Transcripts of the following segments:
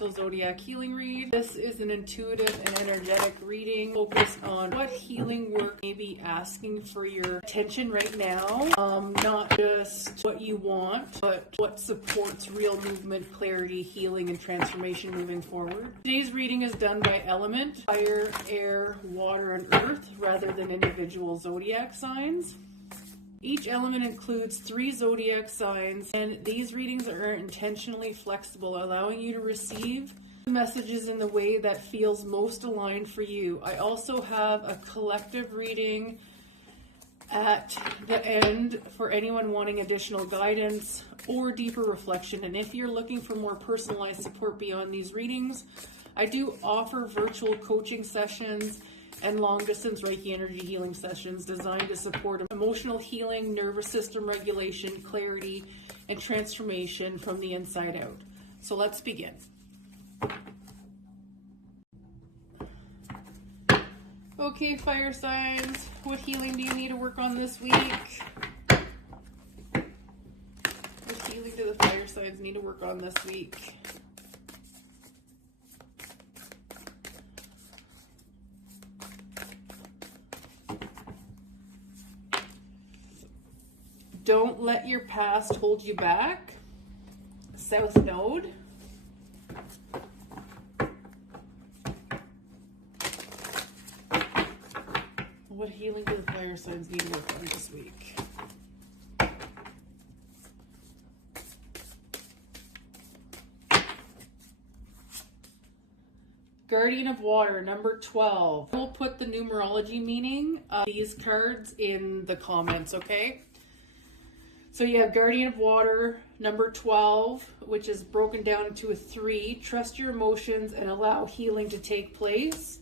Elemental Zodiac Healing Read. This is an intuitive and energetic reading focused on what healing work may be asking for your attention right now. Not just what you want, but what supports real movement, clarity, healing, and transformation moving forward. Today's reading is done by element, fire, air, water, and earth, rather than individual zodiac signs. Each element includes 3 zodiac signs, and these readings are intentionally flexible, allowing you to receive messages in the way that feels most aligned for you. I also have a collective reading at the end for anyone wanting additional guidance or deeper reflection. And if you're looking for more personalized support beyond these readings, I do offer virtual coaching sessions and long-distance Reiki energy healing sessions designed to support emotional healing, nervous system regulation, clarity, and transformation from the inside out. So let's begin. Okay, fire signs, what healing do you need to work on this week? What healing do the fire signs need to work on this week? Don't let your past hold you back. South Node. What healing do the fire signs need to work on this week? Guardian of Water, number 12. We'll put the numerology meaning of these cards in the comments, okay? So you have Guardian of Water, number 12, which is broken down into a 3. Trust your emotions and allow healing to take place.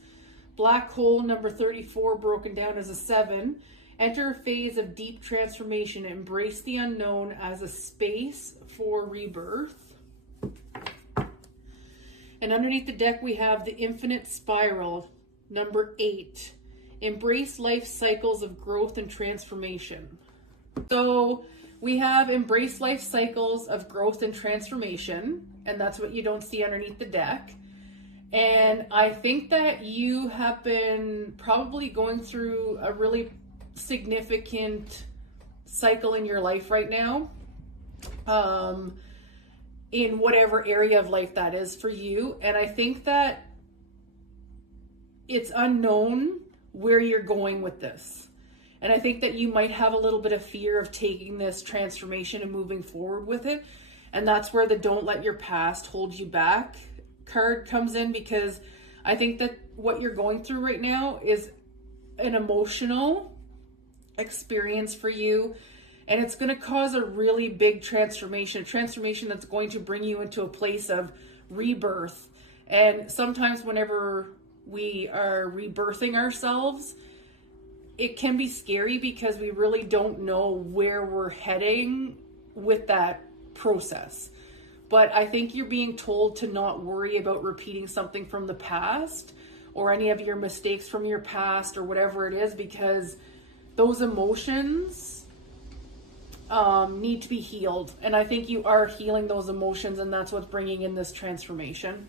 Black Hole, number 34, broken down as a 7. Enter a phase of deep transformation. Embrace the unknown as a space for rebirth. And underneath the deck, we have the Infinite Spiral, number 8. Embrace life cycles of growth and transformation. So we have embrace life cycles of growth and transformation, and that's what you don't see underneath the deck. And I think that you have been probably going through a really significant cycle in your life right now, in whatever area of life that is for you. And I think that it's unknown where you're going with this. And I think that you might have a little bit of fear of taking this transformation and moving forward with it. And that's where the don't let your past hold you back card comes in, because I think that what you're going through right now is an emotional experience for you. And it's going to cause a really big transformation, a transformation that's going to bring you into a place of rebirth. And sometimes whenever we are rebirthing ourselves, it can be scary because we really don't know where we're heading with that process. But I think you're being told to not worry about repeating something from the past or any of your mistakes from your past or whatever it is, because those emotions need to be healed. And I think you are healing those emotions, and that's what's bringing in this transformation.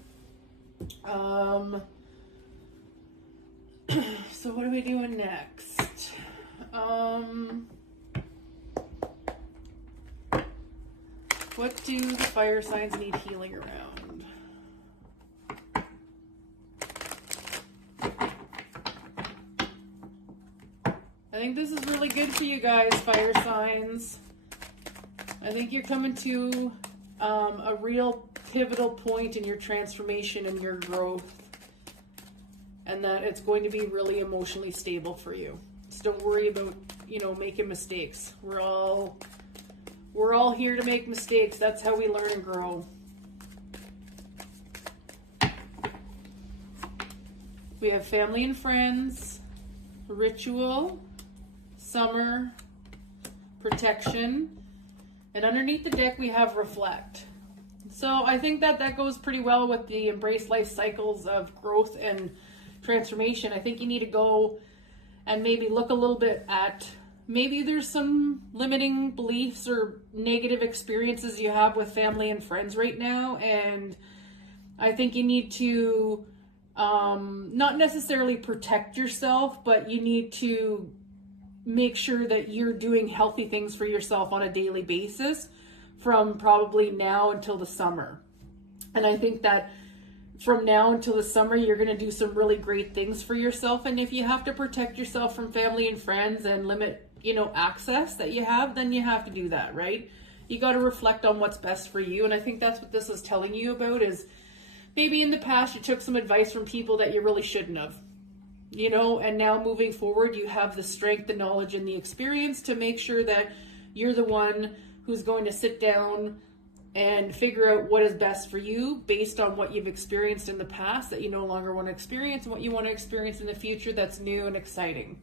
So what are we doing next? What do the fire signs need healing around? I think this is really good for you guys, fire signs. I think you're coming to a real pivotal point in your transformation and your growth, and that it's going to be really emotionally stable for you. So don't worry about, making mistakes. We're all here to make mistakes. That's how we learn and grow. We have family and friends, ritual, summer, protection, and underneath the deck we have reflect. So I think that goes pretty well with the embrace life cycles of growth and transformation. I think you need to go and maybe look a little bit at, maybe there's some limiting beliefs or negative experiences you have with family and friends right now, and I think you need to not necessarily protect yourself, but you need to make sure that you're doing healthy things for yourself on a daily basis from probably now until the summer. And I think that from now until the summer, you're going to do some really great things for yourself. And if you have to protect yourself from family and friends and limit, access that you have, then you have to do that, right? You got to reflect on what's best for you. And I think that's what this is telling you about, is maybe in the past you took some advice from people that you really shouldn't have, and now moving forward, you have the strength, the knowledge, and the experience to make sure that you're the one who's going to sit down and figure out what is best for you based on what you've experienced in the past that you no longer want to experience, and what you want to experience in the future that's new and exciting.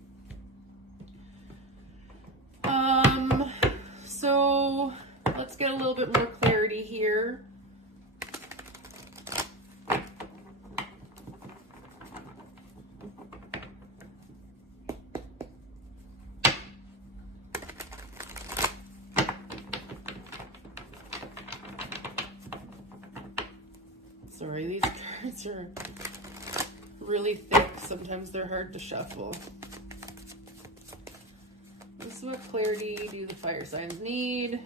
So let's get a little bit more clarity here. Sorry, these cards are really thick. Sometimes they're hard to shuffle. This is what clarity do the fire signs need.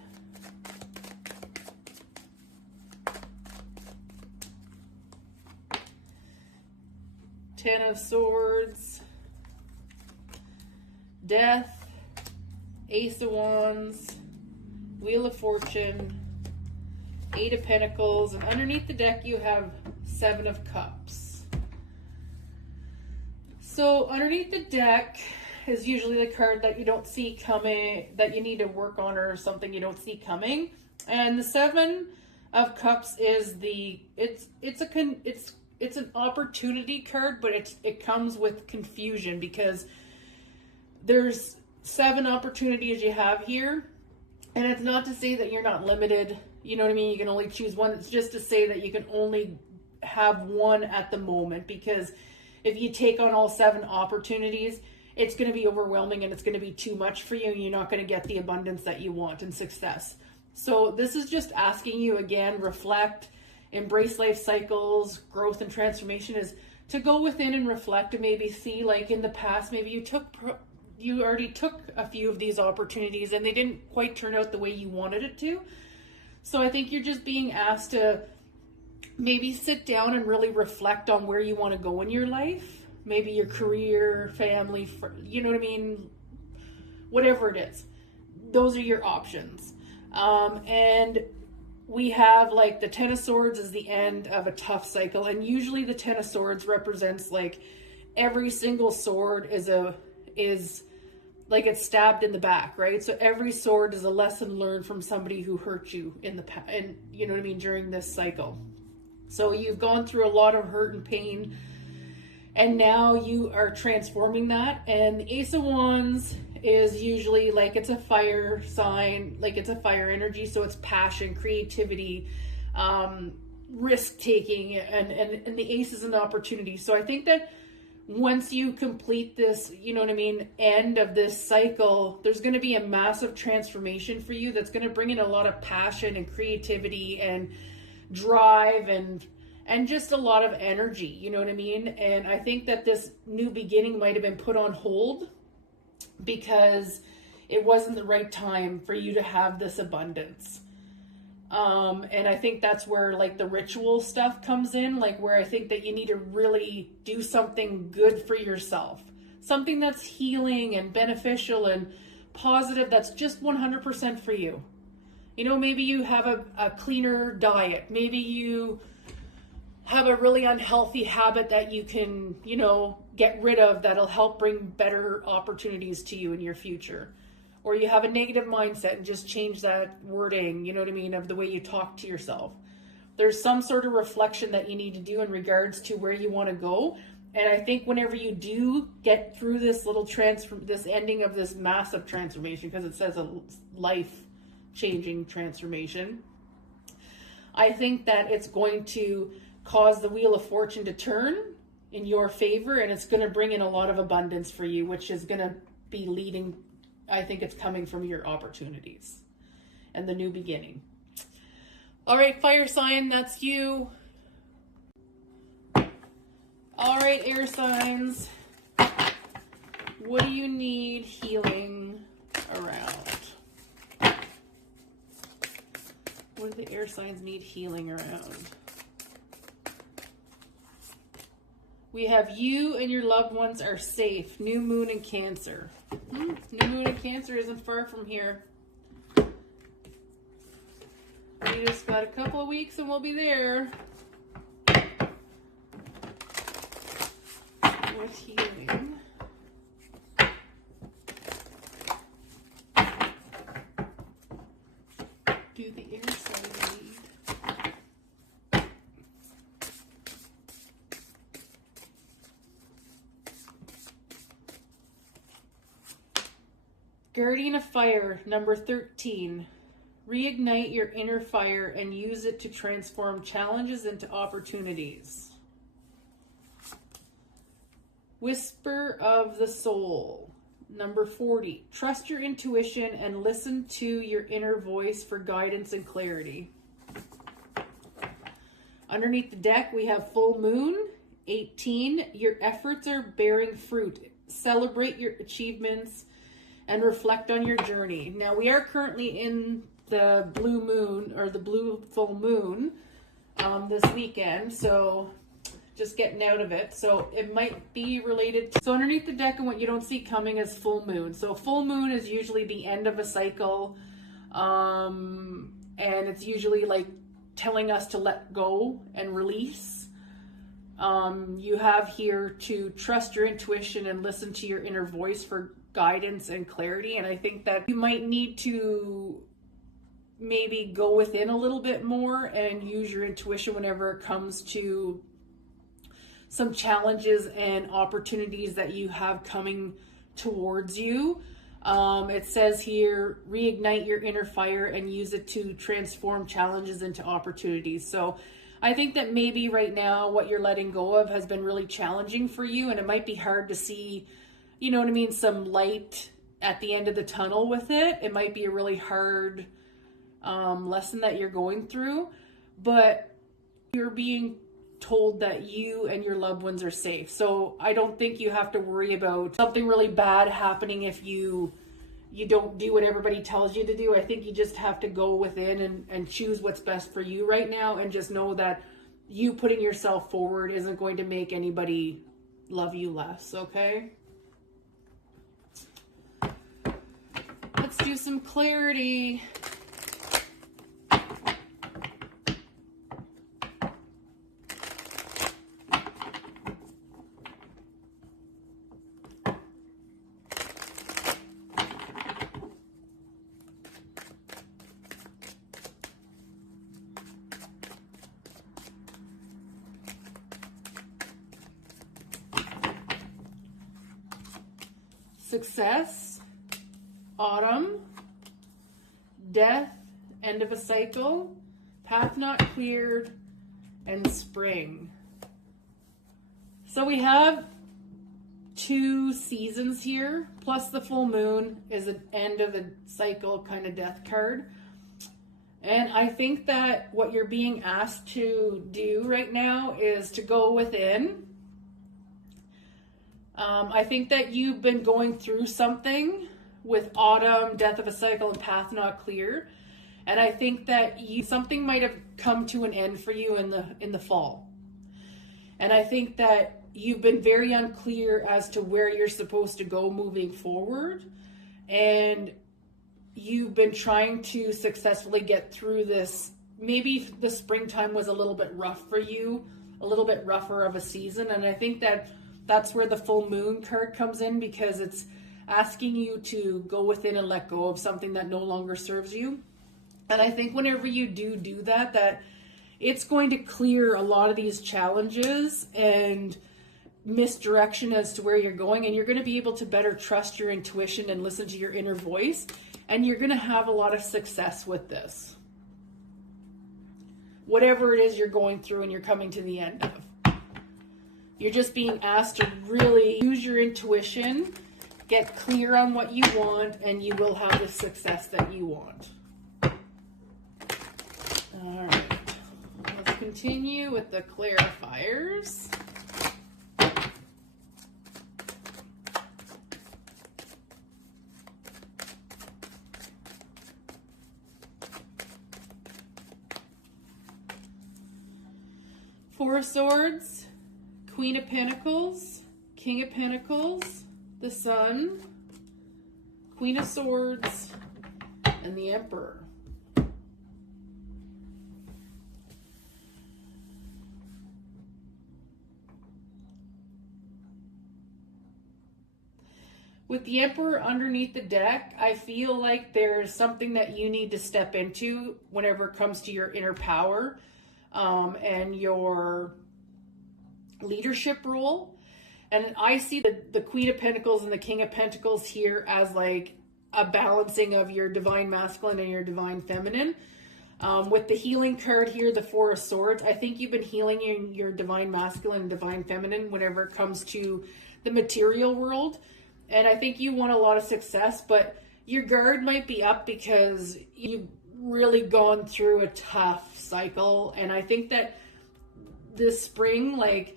Ten of Swords, Death, Ace of Wands, Wheel of Fortune, Eight of Pentacles, and underneath the deck you have Seven of Cups. So underneath the deck is usually the card that you don't see coming, that you need to work on, or something you don't see coming. And the Seven of Cups is it's an opportunity card, but it comes with confusion, because there's 7 opportunities you have here, and it's not to say that you're not limited. You know what I mean? You can only choose one. It's just to say that you can only have one at the moment, because if you take on all 7 opportunities, it's going to be overwhelming and it's going to be too much for you, and you're not going to get the abundance that you want and success. So this is just asking you, again, reflect, embrace life cycles, growth and transformation, is to go within and reflect and maybe see, like in the past, maybe you already took a few of these opportunities and they didn't quite turn out the way you wanted it to. So I think you're just being asked to maybe sit down and really reflect on where you want to go in your life. Maybe your career, family, you know what I mean? Whatever it is. Those are your options. And we have like the Ten of Swords is the end of a tough cycle. And usually the Ten of Swords represents like every single sword is like it's stabbed in the back, right? So every sword is a lesson learned from somebody who hurt you in the past, and you know what I mean, during this cycle. So you've gone through a lot of hurt and pain, and now you are transforming that. And the Ace of Wands is usually like, it's a fire sign, like it's a fire energy. So it's passion, creativity, risk taking, and the ace is an opportunity. So I think that once you complete this, you know what I mean, end of this cycle, there's going to be a massive transformation for you that's going to bring in a lot of passion and creativity and drive and just a lot of energy, you know what I mean? And I think that this new beginning might have been put on hold because it wasn't the right time for you to have this abundance. And I think that's where like the ritual stuff comes in, like where I think that you need to really do something good for yourself, something that's healing and beneficial and positive, that's just 100% for you. You know, maybe you have a cleaner diet. Maybe you have a really unhealthy habit that you can, you know, get rid of, that'll help bring better opportunities to you in your future. Or you have a negative mindset and just change that wording, you know what I mean, of the way you talk to yourself. There's some sort of reflection that you need to do in regards to where you want to go. And I think whenever you do get through this little this ending of this massive transformation, because it says a life-changing transformation, I think that it's going to cause the Wheel of Fortune to turn in your favor, and it's going to bring in a lot of abundance for you, which is going to be leading, I think it's coming from your opportunities and the new beginning. All right, fire sign, that's you. All right, air signs. What do you need healing around? What do the air signs need healing around? We have you and your loved ones are safe. New moon in Cancer. New moon in Cancer isn't far from here. We just got a couple of weeks and we'll be there. With healing. Do the air signs need? Guardian of Fire, number 13. Reignite your inner fire and use it to transform challenges into opportunities. Whisper of the Soul, number 40. Trust your intuition and listen to your inner voice for guidance and clarity. Underneath the deck, we have Full Moon, 18. Your efforts are bearing fruit. Celebrate your achievements and reflect on your journey. Now, we are currently in the blue moon, or the blue full moon, this weekend, so just getting out of it. So it might be related to, so underneath the deck and what you don't see coming is full moon. So full moon is usually the end of a cycle. And it's usually like telling us to let go and release. You have here to trust your intuition and listen to your inner voice for guidance and clarity. And I think that you might need to maybe go within a little bit more and use your intuition whenever it comes to some challenges and opportunities that you have coming towards you. It says here, reignite your inner fire and use it to transform challenges into opportunities. So I think that maybe right now what you're letting go of has been really challenging for you, and it might be hard to see, you know what I mean, some light at the end of the tunnel with it. It might be a really hard lesson that you're going through, but you're being told that you and your loved ones are safe. So I don't think you have to worry about something really bad happening if you don't do what everybody tells you to do. I think you just have to go within and choose what's best for you right now, and just know that you putting yourself forward isn't going to make anybody love you less, okay? Let's do some clarity. Success, autumn, death, end of a cycle, path not cleared, and spring. So we have 2 seasons here, plus the full moon is an end of a cycle kind of death card. And I think that what you're being asked to do right now is to go within. I think that you've been going through something with autumn, death of a cycle, and path not clear. And I think that something might have come to an end for you in the fall. And I think that you've been very unclear as to where you're supposed to go moving forward. And you've been trying to successfully get through this. Maybe the springtime was a little bit rough for you, a little bit rougher of a season. And I think that that's where the full moon card comes in, because it's asking you to go within and let go of something that no longer serves you. And I think whenever you do that, that it's going to clear a lot of these challenges and misdirection as to where you're going. And you're going to be able to better trust your intuition and listen to your inner voice. And you're going to have a lot of success with this. Whatever it is you're going through and you're coming to the end of. You're just being asked to really use your intuition, get clear on what you want, and you will have the success that you want. All right, let's continue with the clarifiers. Four of Swords, Queen of Pentacles, King of Pentacles, the Sun, Queen of Swords, and the Emperor. With the Emperor underneath the deck, I feel like there's something that you need to step into whenever it comes to your inner power and your leadership role. And I see the Queen of Pentacles and the King of Pentacles here as like a balancing of your divine masculine and your divine feminine. With the healing card here, the Four of Swords, I think you've been healing your divine masculine and divine feminine whenever it comes to the material world. And I think you want a lot of success, but your guard might be up because you've really gone through a tough cycle. And I think that this spring, like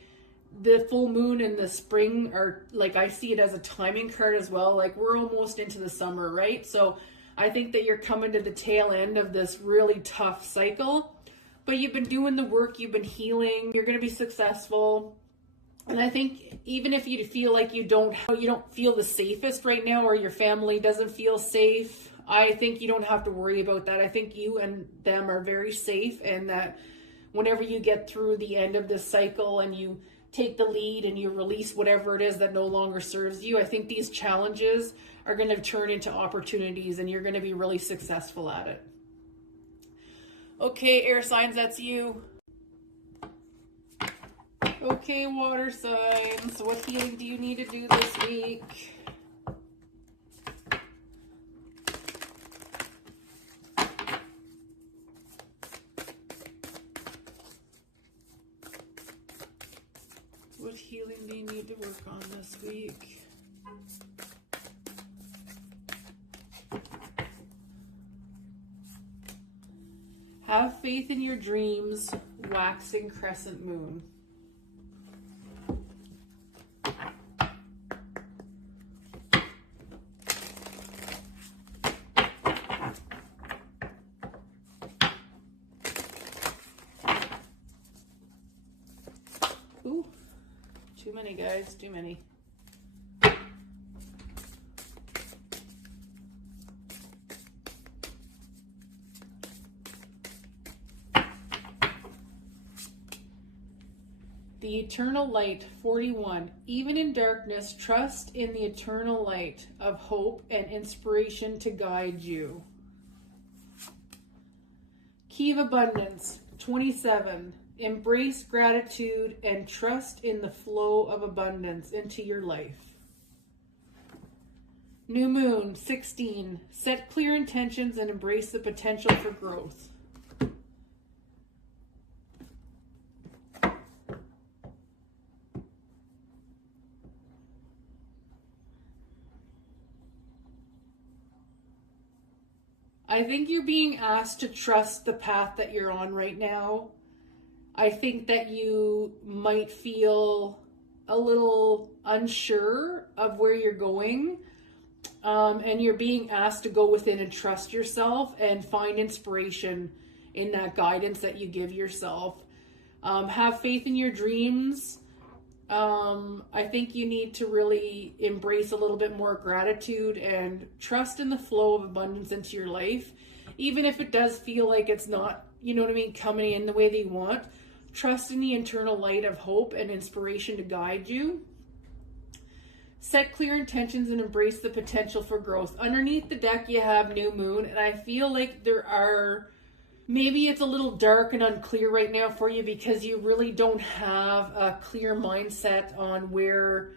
the full moon and the spring are like, I see it as a timing card as well. Like we're almost into the summer, right? So I think that you're coming to the tail end of this really tough cycle, but you've been doing the work, you've been healing, you're going to be successful. And I think even if you feel like you don't feel the safest right now, or your family doesn't feel safe, I think you don't have to worry about that. I think you and them are very safe, and that whenever you get through the end of this cycle and you take the lead and you release whatever it is that no longer serves you, I think these challenges are going to turn into opportunities and you're going to be really successful at it. Okay, air signs, that's you. Okay, water signs, what healing do you need to do this week? What healing do you need to work on this week? Have faith in your dreams, waxing crescent moon. Ooh, too many guys, too many. The eternal light, 41. Even in darkness, trust in the eternal light of hope and inspiration to guide you. Key of abundance, 27. Embrace gratitude and trust in the flow of abundance into your life. New moon, 16. Set clear intentions and embrace the potential for growth. I think you're being asked to trust the path that you're on right now. I think that you might feel a little unsure of where you're going, and you're being asked to go within and trust yourself and find inspiration in that guidance that you give yourself. Have faith in your dreams. I think you need to really embrace a little bit more gratitude and trust in the flow of abundance into your life. Even if it does feel like it's not, you know what I mean, coming in the way that you want. Trust in the internal light of hope and inspiration to guide you. Set clear intentions and embrace the potential for growth. Underneath the deck, you have new moon, and I feel like there are, maybe it's a little dark and unclear right now for you because you really don't have a clear mindset on where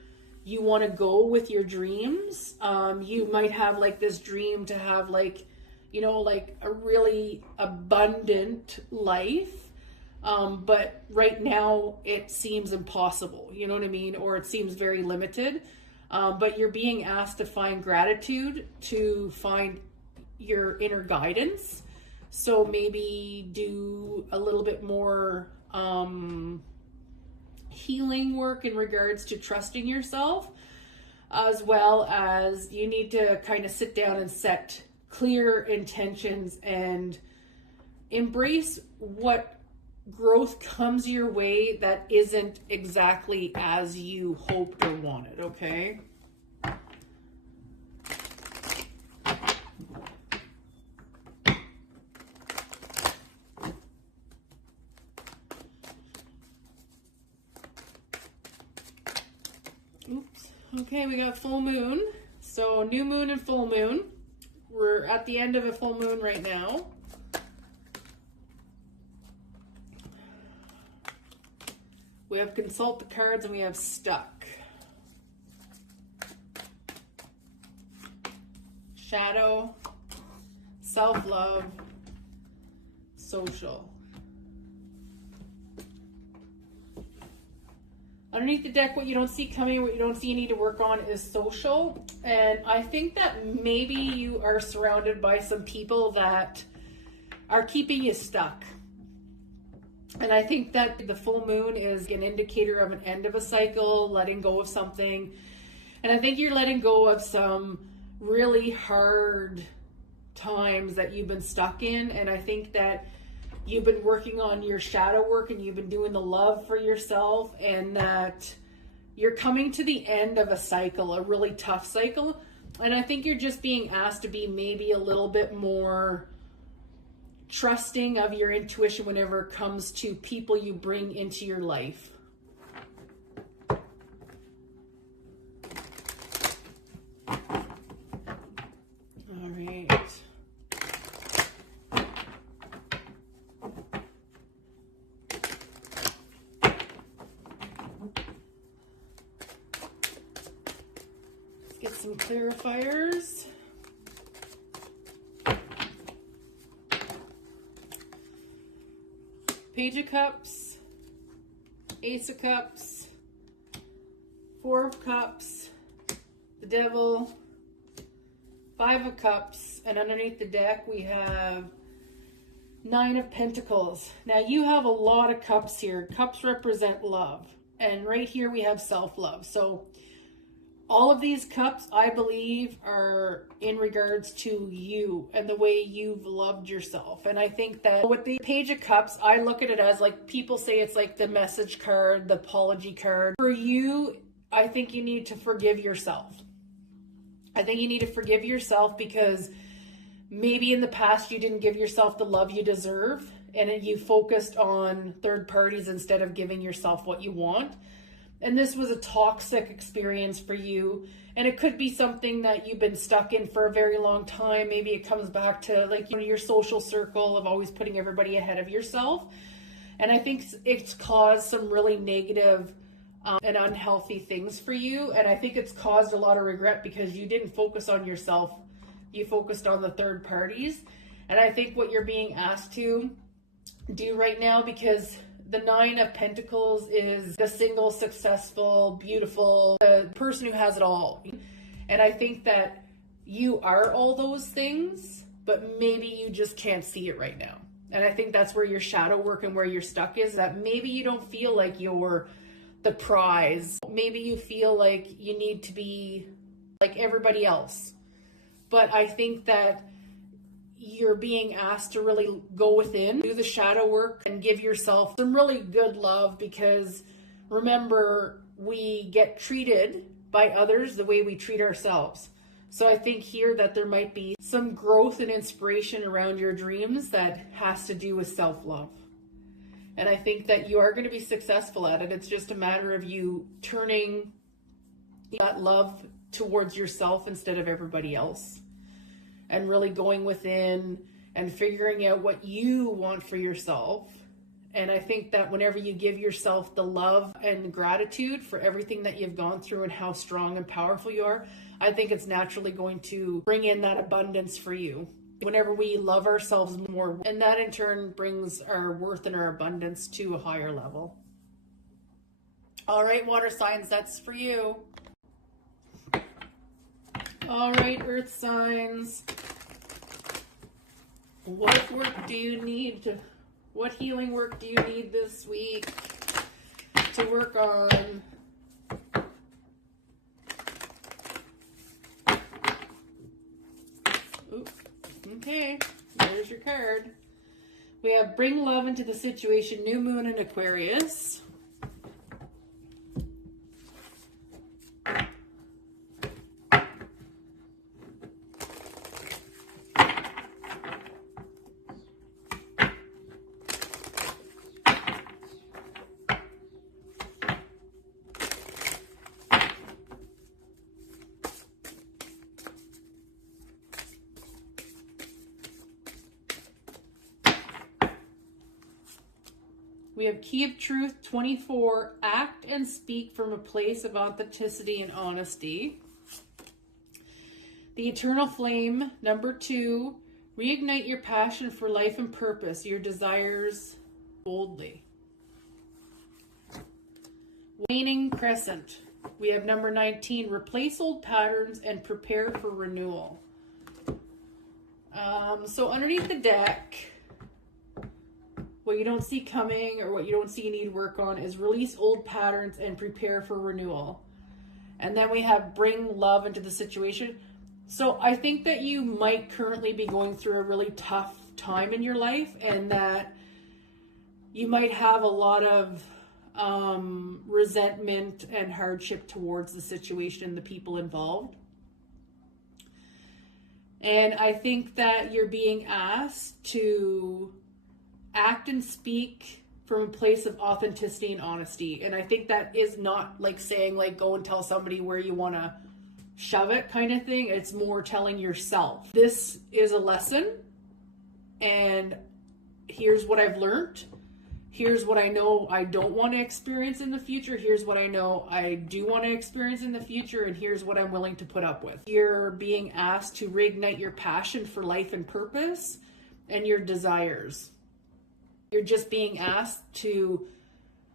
you want to go with your dreams. You might have like this dream to have like, you know, like a really abundant life. But right now it seems impossible, you know what I mean? Or it seems very limited. But you're being asked to find gratitude, to find your inner guidance. So maybe do a little bit more healing work in regards to trusting yourself, as well as you need to kind of sit down and set clear intentions and embrace what growth comes your way that isn't exactly as you hoped or wanted, okay? Oops. Okay, we got full moon. So new moon and full moon. We're at the end of a full moon right now. We have consult the cards and we have stuck. Shadow, self-love, social. Underneath the deck, what you don't see coming, what you don't see you need to work on is social. And I think that maybe you are surrounded by some people that are keeping you stuck. And I think that the full moon is an indicator of an end of a cycle, letting go of something. And I think you're letting go of some really hard times that you've been stuck in. And I think that you've been working on your shadow work and you've been doing the love for yourself, and that you're coming to the end of a cycle, a really tough cycle. And I think you're just being asked to be maybe a little bit more trusting of your intuition whenever it comes to people you bring into your life. All right. Let's get some clarifiers. Page of Cups, Ace of Cups, Four of Cups, the Devil, Five of Cups, and underneath the deck we have Nine of Pentacles. Now you have a lot of cups here. Cups represent love, and right here we have self-love. So all of these cups, I believe, are in regards to you and the way you've loved yourself. And I think that with the Page of Cups, I look at it as like, people say it's like the message card, the apology card. For you, I think you need to forgive yourself. I think you need to forgive yourself because maybe in the past you didn't give yourself the love you deserve, and you focused on third parties instead of giving yourself what you want. And this was a toxic experience for you. And it could be something that you've been stuck in for a very long time. Maybe it comes back to like, you know, your social circle of always putting everybody ahead of yourself. And I think it's caused some really negative and unhealthy things for you. And I think it's caused a lot of regret because you didn't focus on yourself. You focused on the third parties. And I think what you're being asked to do right now, because the Nine of Pentacles is the single, successful, beautiful, the person who has it all. And I think that you are all those things, but maybe you just can't see it right now. And I think that's where your shadow work and where you're stuck is, that maybe you don't feel like you're the prize. Maybe you feel like you need to be like everybody else. But I think that you're being asked to really go within, do the shadow work, and give yourself some really good love, because remember, we get treated by others the way we treat ourselves. So I think here that there might be some growth and inspiration around your dreams that has to do with self-love. And I think that you are going to be successful at it. It's just a matter of you turning that love towards yourself instead of everybody else, and really going within and figuring out what you want for yourself. And I think that whenever you give yourself the love and gratitude for everything that you've gone through and how strong and powerful you are, I think it's naturally going to bring in that abundance for you. Whenever we love ourselves more, and that in turn brings our worth and our abundance to a higher level. All right, water signs, that's for you. All right, earth signs. What work do you need what healing work do you need this week to work on? Ooh, okay, there's your card. We have bring love into the situation, new moon in Aquarius. We have Key of Truth 24, act and speak from a place of authenticity and honesty. The Eternal Flame, number 2, reignite your passion for life and purpose, your desires boldly. Waning Crescent, we have number 19, replace old patterns and prepare for renewal. So underneath the deck, what you don't see coming or what you don't see you need work on is release old patterns and prepare for renewal. And then we have bring love into the situation. So I think that you might currently be going through a really tough time in your life, and that you might have a lot of resentment and hardship towards the situation and the people involved. And I think that you're being asked to act and speak from a place of authenticity and honesty. And I think that is not like saying like go and tell somebody where you want to shove it kind of thing. It's more telling yourself, this is a lesson and here's what I've learned. Here's what I know I don't want to experience in the future. Here's what I know I do want to experience in the future. And here's what I'm willing to put up with. You're being asked to reignite your passion for life and purpose and your desires. You're just being asked to,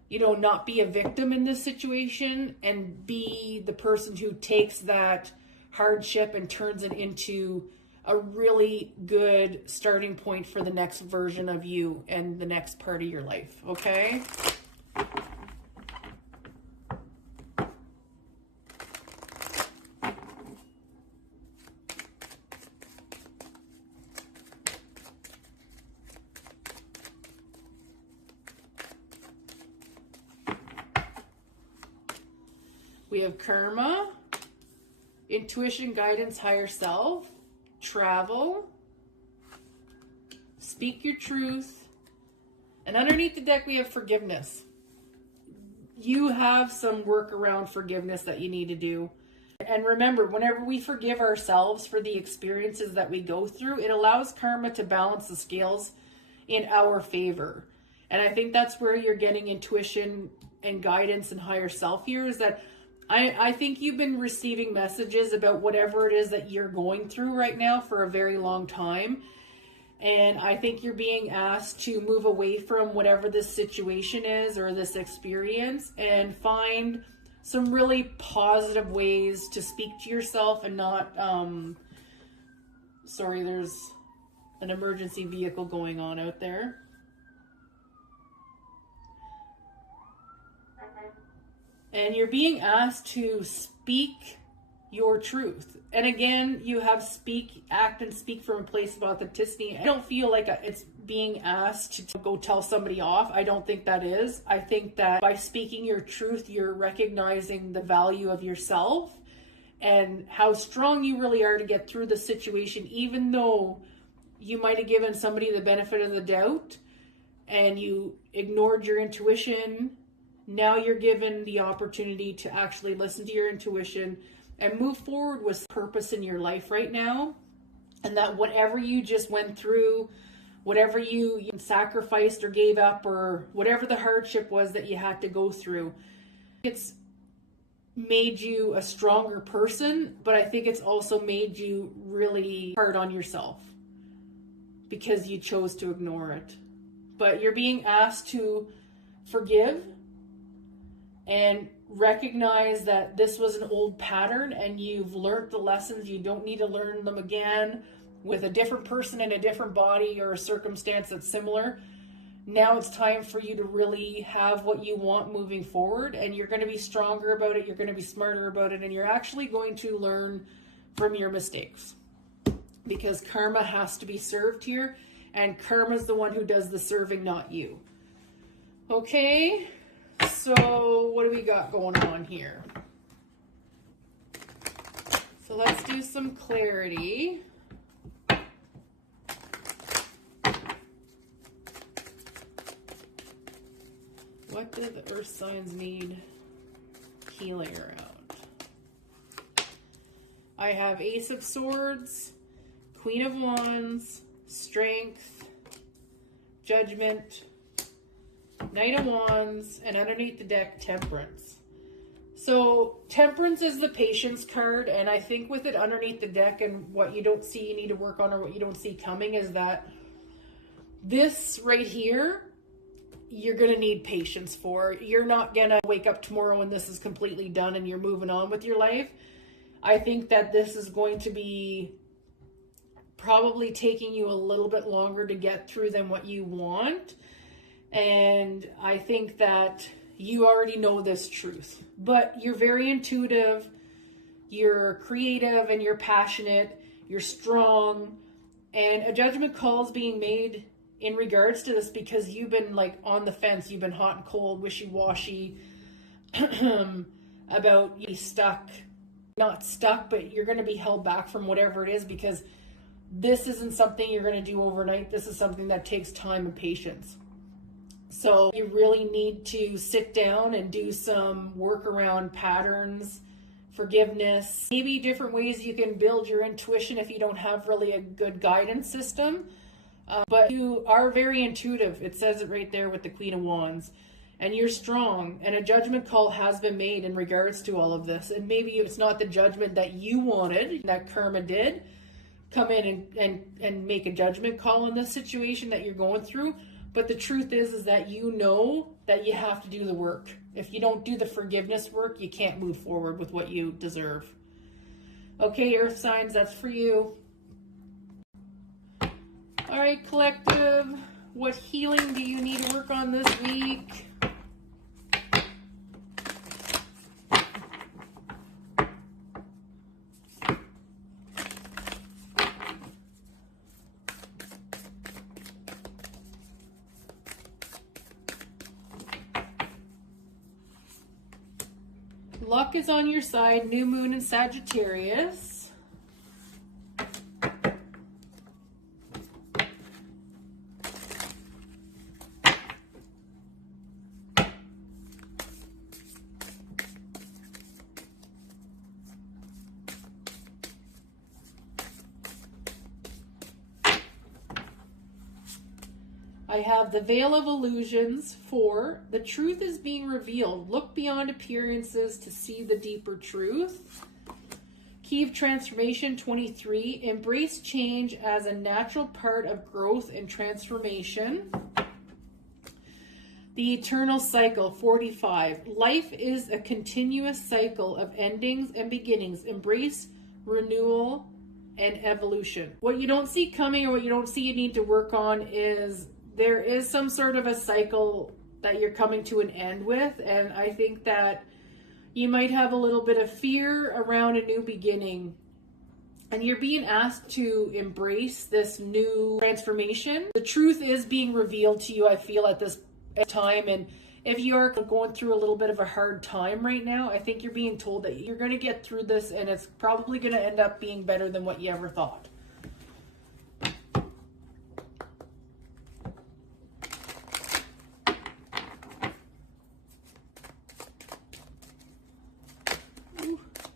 not be a victim in this situation and be the person who takes that hardship and turns it into a really good starting point for the next version of you and the next part of your life, okay? We have karma, intuition, guidance, higher self, travel, speak your truth, and underneath the deck we have forgiveness. You have some work around forgiveness that you need to do. And remember, whenever we forgive ourselves for the experiences that we go through, it allows karma to balance the scales in our favor. And I think that's where you're getting intuition and guidance and higher self here, is that I think you've been receiving messages about whatever it is that you're going through right now for a very long time. And I think you're being asked to move away from whatever this situation is or this experience and find some really positive ways to speak to yourself and not, sorry, there's an emergency vehicle going on out there. And you're being asked to speak your truth. And again, you have act and speak from a place of authenticity. I don't feel like it's being asked to go tell somebody off. I don't think that is. I think that by speaking your truth, you're recognizing the value of yourself and how strong you really are to get through the situation, even though you might have given somebody the benefit of the doubt and you ignored your intuition. Now you're given the opportunity to actually listen to your intuition and move forward with purpose in your life right now. And that whatever you just went through, whatever you sacrificed or gave up, or whatever the hardship was that you had to go through, it's made you a stronger person, but I think it's also made you really hard on yourself because you chose to ignore it. But you're being asked to forgive and recognize that this was an old pattern and you've learned the lessons. You don't need to learn them again with a different person in a different body or a circumstance that's similar. Now it's time for you to really have what you want moving forward, and you're going to be stronger about it. You're going to be smarter about it, and you're actually going to learn from your mistakes because karma has to be served here. and karma's the one who does the serving, not you. Okay, so what do we got going on here? So let's do some clarity. What do the earth signs need healing around? I have Ace of Swords, Queen of Wands, Strength, Judgment, Knight of Wands, and underneath the deck, Temperance. So Temperance is the patience card, and I think with it underneath the deck and what you don't see you need to work on or what you don't see coming is that this right here, you're going to need patience for. You're not going to wake up tomorrow and this is completely done and you're moving on with your life. I think that this is going to be probably taking you a little bit longer to get through than what you want. And I think that you already know this truth, but you're very intuitive, you're creative, and you're passionate, you're strong, and a judgment call is being made in regards to this because you've been like on the fence, you've been hot and cold, wishy-washy about you not stuck, but you're going to be held back from whatever it is because this isn't something you're going to do overnight. This is something that takes time and patience. So you really need to sit down and do some work around patterns, forgiveness, maybe different ways you can build your intuition if you don't have really a good guidance system. But you are very intuitive. It says it right there with the Queen of Wands. And you're strong. And a judgment call has been made in regards to all of this. And maybe it's not the judgment that you wanted, that karma did come in and make a judgment call on this situation that you're going through. But the truth is that you know that you have to do the work. If you don't do the forgiveness work, you can't move forward with what you deserve. Okay, earth signs, that's for you. All right, collective, what healing do you need to work on this week? Luck is on your side, new moon in Sagittarius. I have the Veil of Illusions 4. The truth is being revealed. Look beyond appearances to see the deeper truth. Key of Transformation 23. Embrace change as a natural part of growth and transformation. The Eternal Cycle 45. Life is a continuous cycle of endings and beginnings. Embrace renewal and evolution. What you don't see coming or what you don't see you need to work on is there is some sort of a cycle that you're coming to an end with, and I think that you might have a little bit of fear around a new beginning, and you're being asked to embrace this new transformation. The truth is being revealed to you, I feel, at this time, and if you are going through a little bit of a hard time right now, I think you're being told that you're going to get through this, and it's probably going to end up being better than what you ever thought.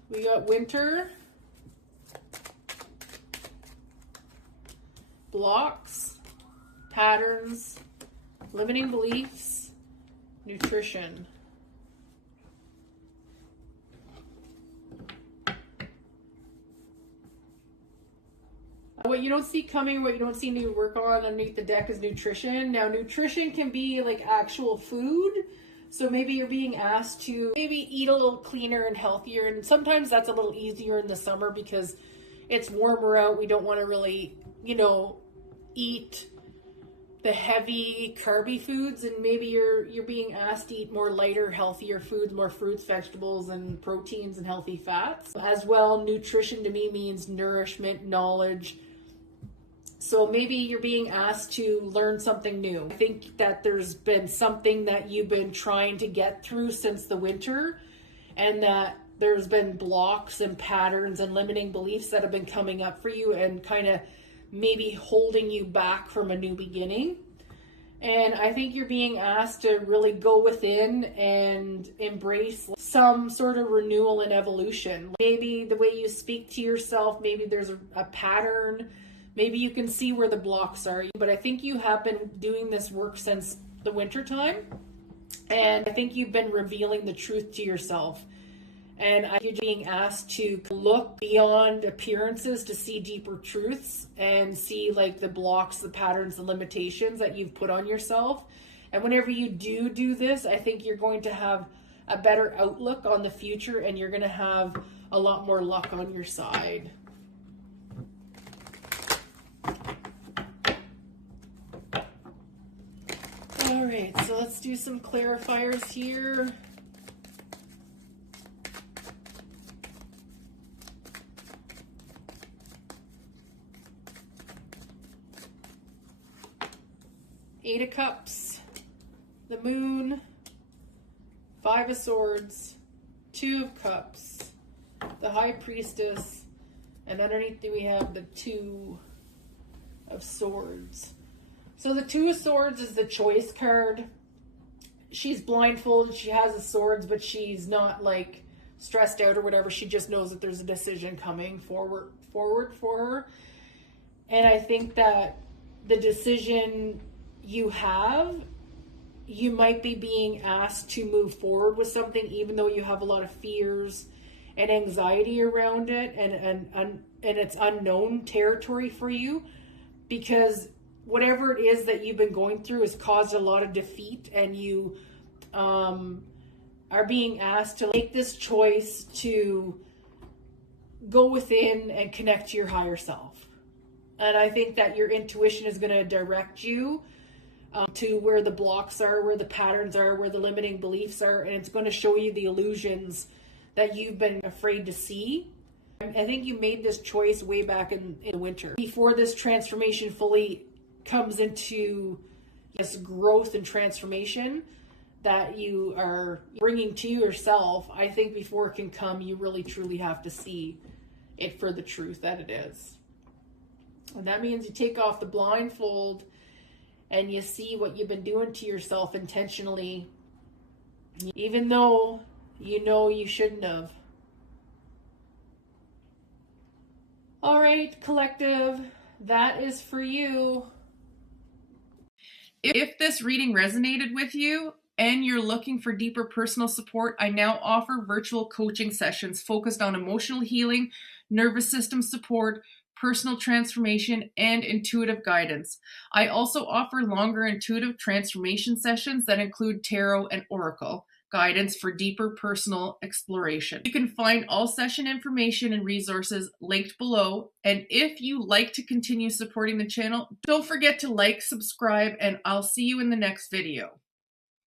We got winter, blocks, patterns, limiting beliefs, nutrition. What you don't see coming, what you don't see need to work on underneath the deck is nutrition. Now, nutrition can be like actual food. So maybe you're being asked to maybe eat a little cleaner and healthier. And sometimes that's a little easier in the summer because it's warmer out. We don't want to really, eat the heavy carby foods. And maybe you're being asked to eat more lighter, healthier foods, more fruits, vegetables, and proteins and healthy fats. As well, nutrition to me means nourishment, knowledge, So maybe you're being asked to learn something new. I think that there's been something that you've been trying to get through since the winter, and that there's been blocks and patterns and limiting beliefs that have been coming up for you and kind of maybe holding you back from a new beginning. And I think you're being asked to really go within and embrace some sort of renewal and evolution. Maybe the way you speak to yourself, maybe there's a pattern, maybe you can see where the blocks are. But I think you have been doing this work since the winter time. And I think you've been revealing the truth to yourself. And you're being asked to look beyond appearances to see deeper truths and see like the blocks, the patterns, the limitations that you've put on yourself. And whenever you do this, I think you're going to have a better outlook on the future, and you're going to have a lot more luck on your side. All right, so let's do some clarifiers here. Eight of Cups, the Moon, Five of Swords, Two of Cups, the High Priestess, and underneath we have the Two of Swords. So the Two of Swords is the choice card. She's blindfolded, she has the swords, but she's not like stressed out or whatever. She just knows that there's a decision coming forward for her. And I think that the decision you have, you might be being asked to move forward with something, even though you have a lot of fears and anxiety around it, and it's unknown territory for you, because whatever it is that you've been going through has caused a lot of defeat, and you are being asked to make this choice to go within and connect to your higher self. And I think that your intuition is going to direct you to where the blocks are, where the patterns are, where the limiting beliefs are, and it's going to show you the illusions that you've been afraid to see. I think you made this choice way back in the winter. Before this transformation fully comes into this growth and transformation that you are bringing to yourself, I think before it can come, you really truly have to see it for the truth that it is. And that means you take off the blindfold and you see what you've been doing to yourself intentionally, even though you know you shouldn't have. All right, collective, that is for you. If this reading resonated with you and you're looking for deeper personal support, I now offer virtual coaching sessions focused on emotional healing, nervous system support, personal transformation, and intuitive guidance. I also offer longer intuitive transformation sessions that include tarot and oracle guidance for deeper personal exploration. You can find all session information and resources linked below. And if you like to continue supporting the channel, don't forget to like, subscribe, and I'll see you in the next video.